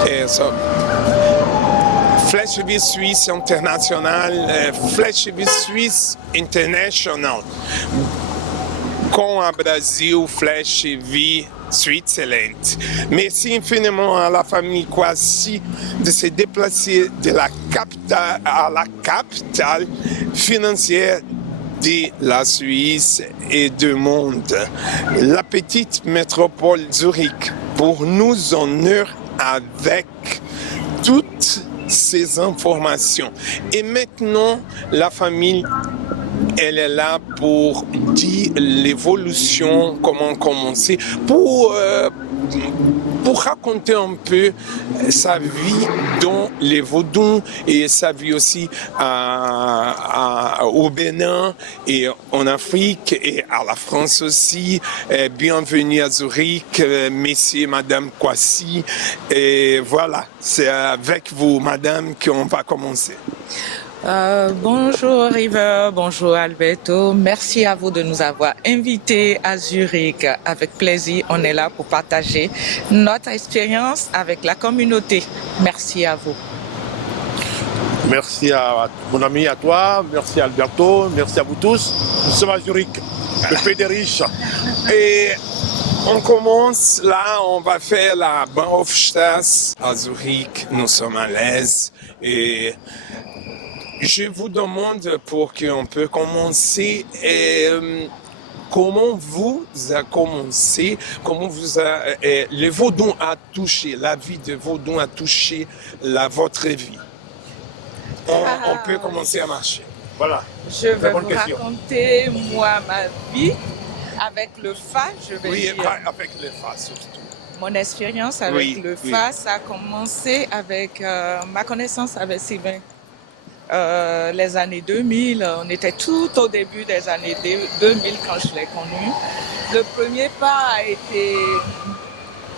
So, Flash TV Suisse International, Flash TV Suisse International, com a Brasil Flash TV Switzerland. Merci infiniment à la famille Kwasi de se déplacer de la capitale à la capitale financière de la Suisse et du monde, la petite métropole Zurich, pour nous honorer avec toutes ces informations. Et maintenant, la famille, elle est là pour dire l'évolution, comment commencer, pour raconter un peu sa vie dans les Vaudous et sa vie aussi au Bénin et en Afrique et à la France aussi. Bienvenue à Zurich, messieurs, madame Kwasi. Et voilà, c'est avec vous, madame, qu'on va commencer. Bonjour River, bonjour Alberto. Merci à vous de nous avoir invités à Zurich. Avec plaisir, on est là pour partager notre expérience avec la communauté. Merci à vous. Merci à mon ami, à toi, merci à Alberto, merci à vous tous. Nous sommes à Zurich, le pays des riches. Et on commence là, on va faire la Bahnhofstrasse à Zurich. Nous sommes à l'aise et je vous demande pour qu'on peut commencer, comment vous a commencé, comment vous a, le Vaudon a touché, la vie de Vaudon a touché votre vie. On peut commencer à marcher. Voilà. Je vais vous raconter, moi, ma vie avec le FA. Oui, avec le FA surtout. Mon expérience avec le FA, ça a commencé avec ma connaissance avec Sylvain. Les années 2000, on était tout au début des années 2000 quand je l'ai connu. Le premier pas a été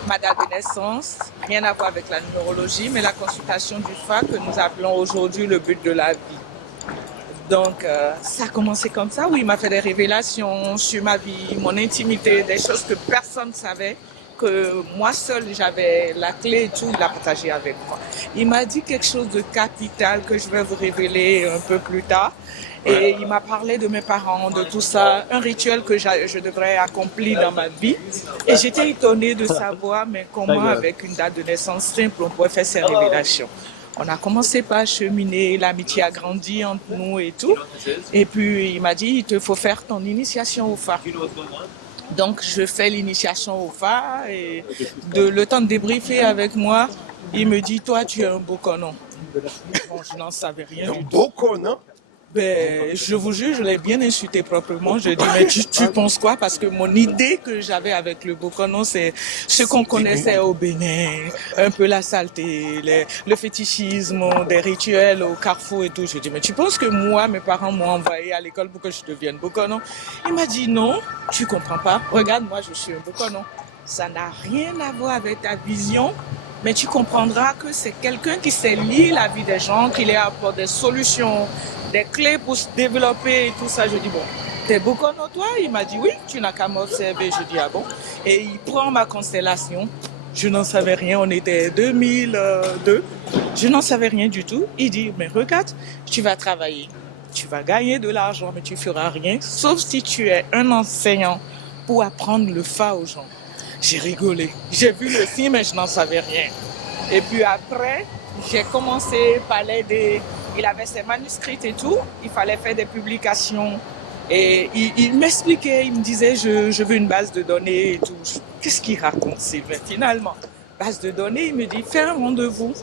ma date de naissance, rien à voir avec la numérologie, mais la consultation du FA que nous appelons aujourd'hui le but de la vie. Donc, ça a commencé comme ça, où il m'a fait des révélations sur ma vie, mon intimité, des choses que personne ne savait, que moi seule j'avais la clé et tout, il a partagé avec moi. Il m'a dit quelque chose de capital que je vais vous révéler un peu plus tard. Et il m'a parlé de mes parents, de tout ça, un rituel que je devrais accomplir dans ma vie. Et j'étais étonnée de savoir, mais comment avec une date de naissance simple, on pourrait faire ces révélations. On a commencé par cheminer, l'amitié a grandi entre nous et tout. Et puis il m'a dit, il te faut faire ton initiation au phare. Donc je fais l'initiation au phare et le temps de débriefer avec moi, il me dit, toi tu es un Bokonon. Bon, je n'en savais rien. Un Bokonon? Ben, je vous jure, je l'ai bien insulté proprement. Je dis, mais tu penses quoi? Parce que mon idée que j'avais avec le Bokonon, c'est ce qu'on connaissait au Bénin, un peu la saleté, le fétichisme, des rituels au carrefour et tout. Je dis, mais tu penses que moi, mes parents m'ont envoyé à l'école pour que je devienne Bokonon? Il m'a dit, non, tu comprends pas. Regarde, moi, je suis un Bokonon. Ça n'a rien à voir avec ta vision. Mais tu comprendras que c'est quelqu'un qui sait lire la vie des gens, qui leur apporte des solutions, des clés pour se développer et tout ça. Je dis, bon, t'es Bokonon toi? Il m'a dit, oui, tu n'as qu'à m'observer. Je dis, ah bon? Et il prend ma constellation. Je n'en savais rien, on était 2002. Je n'en savais rien du tout. Il dit, mais regarde, tu vas travailler. Tu vas gagner de l'argent, mais tu feras rien, sauf si tu es un enseignant pour apprendre le fa aux gens. J'ai rigolé. J'ai vu le film et je n'en savais rien. Et puis après, j'ai commencé par l'aider. Il avait ses manuscrits et tout. Il fallait faire des publications. Et il m'expliquait, il me disait, je veux une base de données et tout. Qu'est-ce qu'il raconte, Sylvain, finalement? Base de données, il me dit, fais un rendez-vous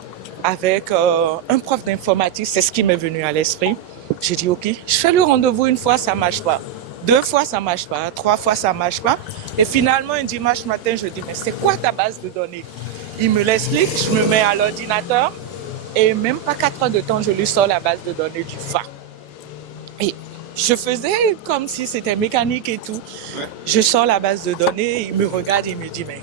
avec un prof d'informatique. C'est ce qui m'est venu à l'esprit. J'ai dit, OK, je fais le rendez-vous une fois, ça ne marche pas. 2 fois, ça ne marche pas. 3 fois, ça ne marche pas. Et finalement, un dimanche matin, je dis, mais c'est quoi ta base de données? Il me l'explique, je me mets à l'ordinateur et même pas 4 heures de temps, je lui sors la base de données du FA. Et je faisais comme si c'était mécanique et tout. Ouais. Je sors la base de données, il me regarde et il me dit, mais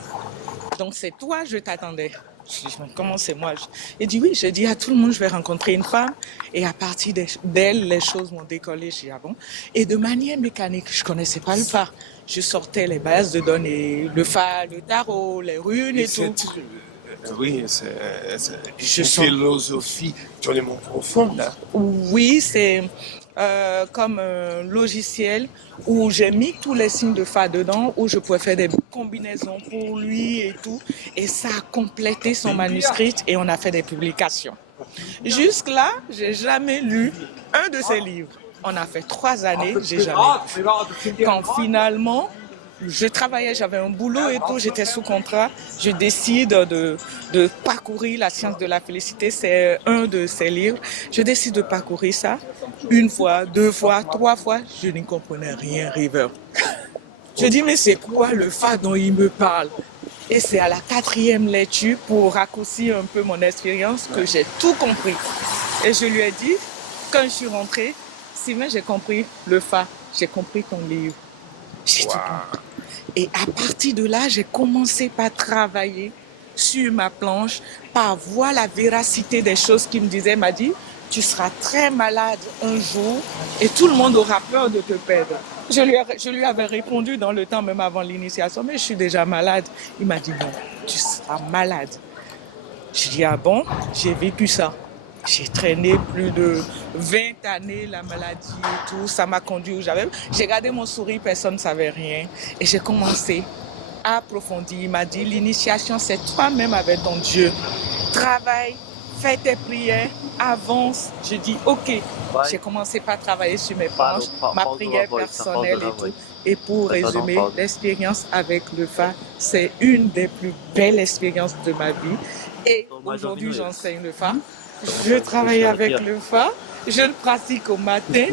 donc c'est toi, je t'attendais. Je dis, comment c'est moi? Il dit, oui, je dis à tout le monde, je vais rencontrer une femme. Et à partir d'elle, les choses m'ont décollé. Je dis, ah bon? Et de manière mécanique, je ne connaissais pas le phare. Je sortais les bases de données, le phare, le tarot, les runes et tout. Oui, c'est Je une sens- philosophie tellement profonde. Oui, c'est comme un logiciel où j'ai mis tous les signes de fa dedans, où je pouvais faire des combinaisons pour lui et tout. Et ça a complété son manuscrit et on a fait des publications. Jusque-là, j'ai jamais lu un de ses livres. On a fait 3 années, j'ai jamais lu. Quand finalement, je travaillais, j'avais un boulot et tout, j'étais sous contrat, je décide de parcourir La science de la félicité, c'est un de ses livres. Je décide de parcourir ça 1 fois, 2 fois, 3 fois, je n'y comprenais rien, River. Je dis, mais c'est quoi le fa dont il me parle? Et c'est à la 4e lecture, pour raccourcir un peu mon expérience, que j'ai tout compris. Et je lui ai dit, quand je suis rentrée, Sylvain, j'ai compris le fa, j'ai compris ton livre. J'ai tout compris. Et à partir de là, j'ai commencé par travailler sur ma planche, par voir la véracité des choses qu'il me disait. Il m'a dit, tu seras très malade un jour et tout le monde aura peur de te perdre. Je lui avais répondu dans le temps, même avant l'initiation, mais je suis déjà malade. Il m'a dit, non, tu seras malade. Je dis, ah bon, j'ai vécu ça. J'ai traîné plus de 20 années la maladie et tout. Ça m'a conduit où j'avais. J'ai gardé mon sourire, personne ne savait rien. Et j'ai commencé à approfondir. Il m'a dit, l'initiation, c'est toi-même avec ton Dieu. Travaille, fais tes prières, avance. Je dis, ok. J'ai commencé par travailler sur mes planches, ma prière personnelle et tout. Et pour résumer, l'expérience avec le fa, c'est une des plus belles expériences de ma vie. Et aujourd'hui, j'enseigne le fa. Je travaille avec le fa. Je le pratique au matin.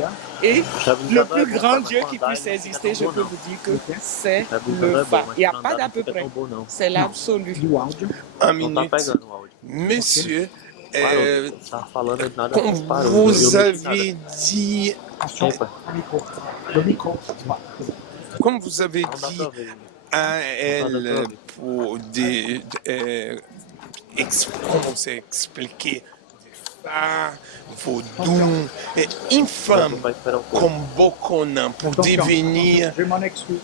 Et le plus grand Dieu qui puisse exister, je peux vous dire que c'est le fa. Il n'y a pas d'à peu près. C'est l'absolu. Un minute. Monsieur, comme vous avez dit, comme vous avez dit à elle pour commencer à expliquer vos dons, une femme comme Bokona pour devenir Je m'en excuse.